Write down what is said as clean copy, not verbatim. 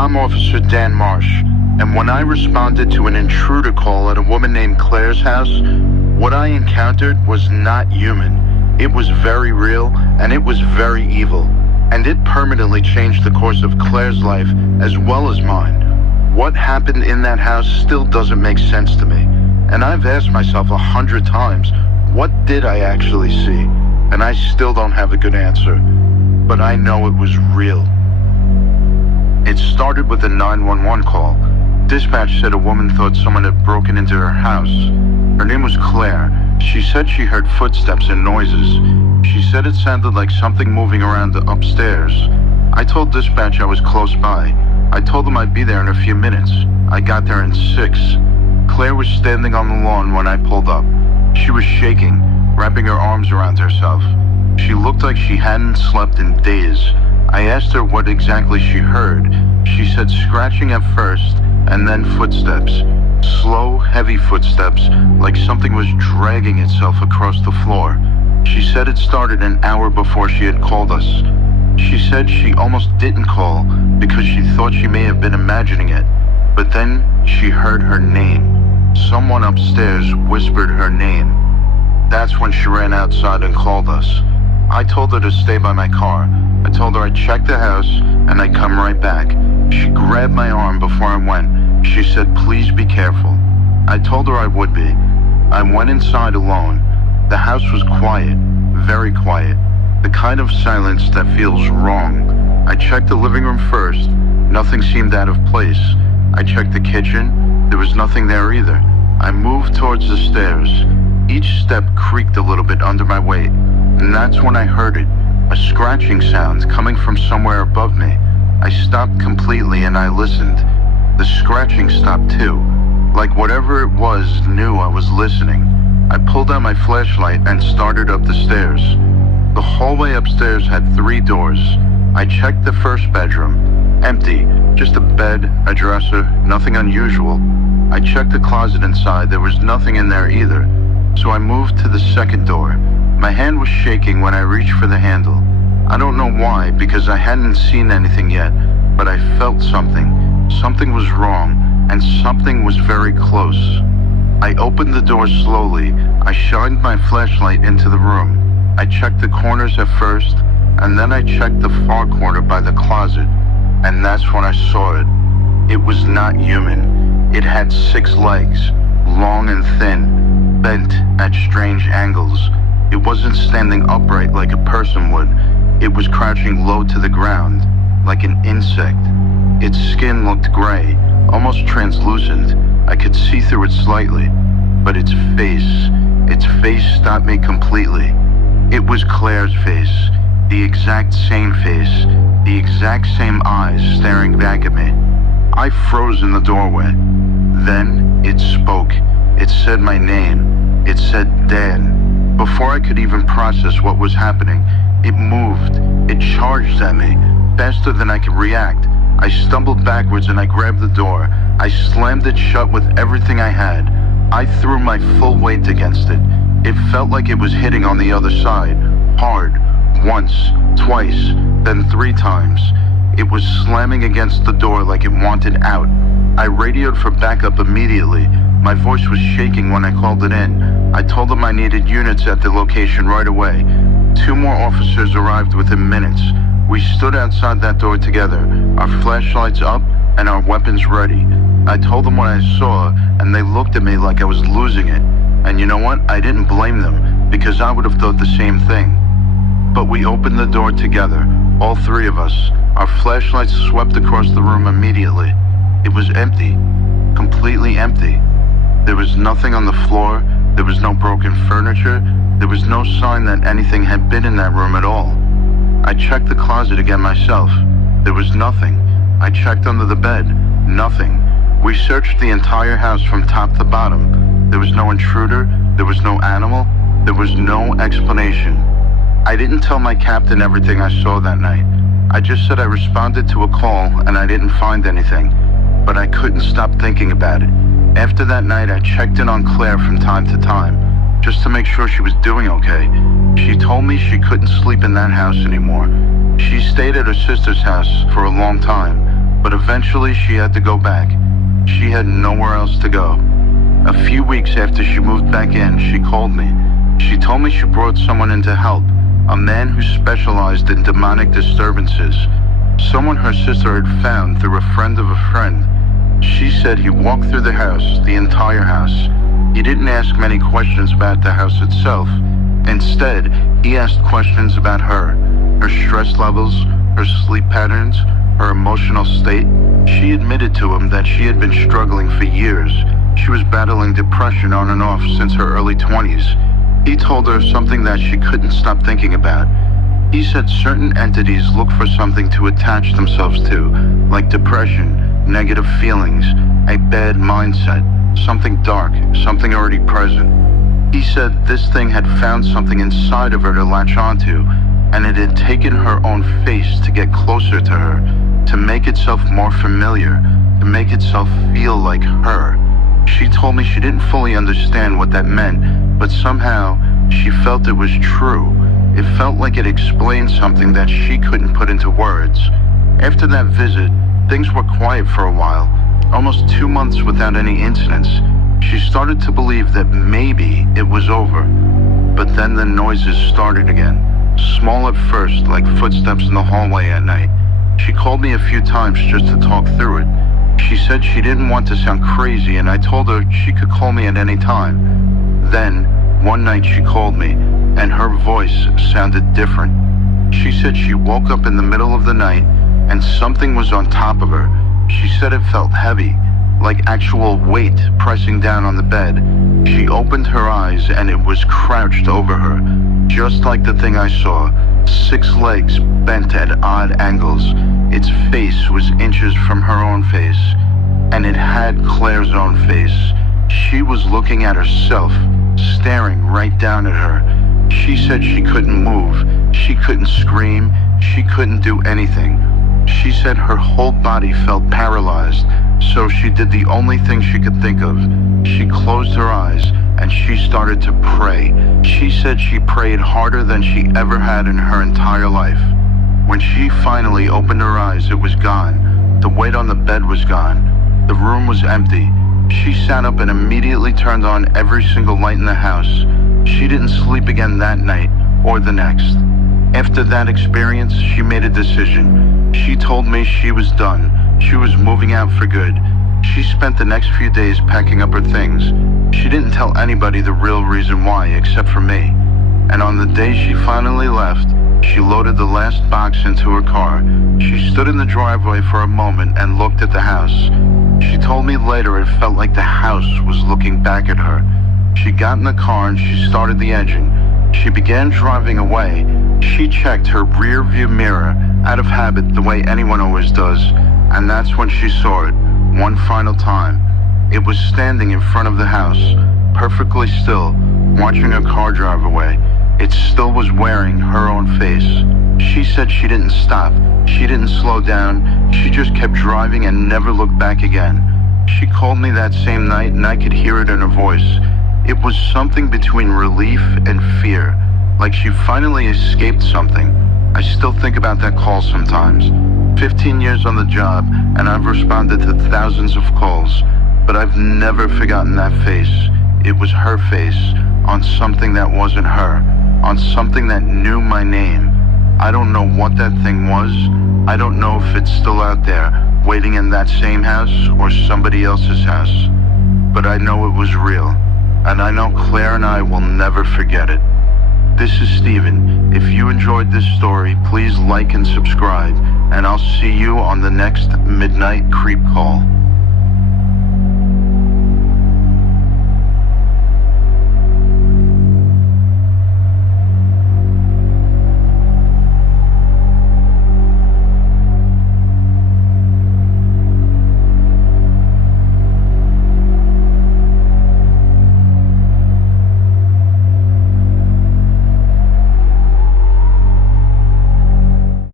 I'm Officer Dan Marsh, and when I responded to an intruder call at a woman named Claire's house, what I encountered was not human. It was very real, and it was very evil, and it permanently changed the course of Claire's life as well as mine. What happened in that house still doesn't make sense to me, and I've asked myself 100 times, what did I actually see? And I still don't have a good answer, but I know it was real. It started with a 911 call. Dispatch said a woman thought someone had broken into her house. Her name was Claire. She said she heard footsteps and noises. She said it sounded like something moving around upstairs. I told dispatch I was close by. I told them I'd be there in a few minutes. I got there in 6. Claire was standing on the lawn when I pulled up. She was shaking, wrapping her arms around herself. She looked like she hadn't slept in days. I asked her what exactly she heard. She said scratching at first, and then footsteps. Slow, heavy footsteps, like something was dragging itself across the floor. She said it started an hour before she had called us. She said she almost didn't call because she thought she may have been imagining it. But then she heard her name. Someone upstairs whispered her name. That's when she ran outside and called us. I told her to stay by my car. I told her I'd check the house and I'd come right back. She grabbed my arm before I went. She said, please be careful. I told her I would be. I went inside alone. The house was quiet, very quiet. The kind of silence that feels wrong. I checked the living room first. Nothing seemed out of place. I checked the kitchen. There was nothing there either. I moved towards the stairs. Each step creaked a little bit under my weight. And that's when I heard it, a scratching sound coming from somewhere above me. I stopped completely and I listened. The scratching stopped too, like whatever it was knew I was listening. I pulled out my flashlight and started up the stairs. The hallway upstairs had 3 doors. I checked the first bedroom, empty, just a bed, a dresser, nothing unusual. I checked the closet inside, there was nothing in there either. So I moved to the second door. My hand was shaking when I reached for the handle. I don't know why, because I hadn't seen anything yet, but I felt something. Something was wrong, and something was very close. I opened the door slowly. I shined my flashlight into the room. I checked the corners at first, and then I checked the far corner by the closet, and that's when I saw it. It was not human. It had 6 legs, long and thin, bent at strange angles. It wasn't standing upright like a person would. It was crouching low to the ground, like an insect. Its skin looked gray, almost translucent. I could see through it slightly, but its face stopped me completely. It was Claire's face, the exact same face, the exact same eyes staring back at me. I froze in the doorway. Then it spoke. It said my name. It said Dan. Before I could even process what was happening, it moved. It charged at me, faster than I could react. I stumbled backwards and I grabbed the door. I slammed it shut with everything I had. I threw my full weight against it. It felt like it was hitting on the other side, hard, once, twice, then 3 times. It was slamming against the door like it wanted out. I radioed for backup immediately. My voice was shaking when I called it in. I told them I needed units at the location right away. 2 more officers arrived within minutes. We stood outside that door together, our flashlights up and our weapons ready. I told them what I saw, and they looked at me like I was losing it. And you know what? I didn't blame them, because I would have thought the same thing. But we opened the door together, all 3 of us. Our flashlights swept across the room immediately. It was empty, completely empty. There was nothing on the floor. There was no broken furniture. There was no sign that anything had been in that room at all. I checked the closet again myself. There was nothing. I checked under the bed. Nothing. We searched the entire house from top to bottom. There was no intruder. There was no animal. There was no explanation. I didn't tell my captain everything I saw that night. I just said I responded to a call and I didn't find anything. But I couldn't stop thinking about it. After that night, I checked in on Claire from time to time, just to make sure she was doing okay. She told me she couldn't sleep in that house anymore. She stayed at her sister's house for a long time, but eventually she had to go back. She had nowhere else to go. A few weeks after she moved back in, she called me. She told me she brought someone in to help, a man who specialized in demonic disturbances, someone her sister had found through a friend of a friend. She said he walked through the house, the entire house. He didn't ask many questions about the house itself. Instead, he asked questions about her stress levels, her sleep patterns, her emotional state. She admitted to him that she had been struggling for years. She was battling depression on and off since her early 20s. He told her something that she couldn't stop thinking about. He said certain entities look for something to attach themselves to, like depression, negative feelings, a bad mindset, something dark, something already present. He said this thing had found something inside of her to latch onto, and it had taken her own face to get closer to her, to make itself more familiar, to make itself feel like her. She told me she didn't fully understand what that meant, but somehow she felt it was true. It felt like it explained something that she couldn't put into words. After that visit, things were quiet for a while, almost 2 months without any incidents. She started to believe that maybe it was over. But then the noises started again. Small at first, like footsteps in the hallway at night. She called me a few times just to talk through it. She said she didn't want to sound crazy, and I told her she could call me at any time. Then, one night she called me, and her voice sounded different. She said she woke up in the middle of the night, and something was on top of her. She said it felt heavy, like actual weight pressing down on the bed. She opened her eyes, and it was crouched over her, just like the thing I saw. 6 legs bent at odd angles. Its face was inches from her own face, and it had Claire's own face. She was looking at herself, staring right down at her. She said she couldn't move, she couldn't scream, she couldn't do anything. She said her whole body felt paralyzed, so she did the only thing she could think of. She closed her eyes and she started to pray. She said she prayed harder than she ever had in her entire life. When she finally opened her eyes, it was gone. The weight on the bed was gone. The room was empty. She sat up and immediately turned on every single light in the house. She didn't sleep again that night or the next. After that experience, she made a decision. She told me she was done. She was moving out for good. She spent the next few days packing up her things. She didn't tell anybody the real reason why, except for me. And on the day she finally left, she loaded the last box into her car. She stood in the driveway for a moment and looked at the house. She told me later it felt like the house was looking back at her. She got in the car and she started the engine. She began driving away. She checked her rear view mirror, out of habit, the way anyone always does, and that's when she saw it, one final time. It was standing in front of the house, perfectly still, watching her car drive away. It still was wearing her own face. She said she didn't stop, she didn't slow down, she just kept driving and never looked back again. She called me that same night and I could hear it in her voice. It was something between relief and fear, like she finally escaped something. I still think about that call sometimes. 15 years on the job, and I've responded to thousands of calls, but I've never forgotten that face. It was her face, on something that wasn't her, on something that knew my name. I don't know what that thing was. I don't know if it's still out there, waiting in that same house or somebody else's house. But I know it was real. And I know Claire and I will never forget it. This is Steven. If you enjoyed this story, please like and subscribe, and I'll see you on the next Midnight Creep Call.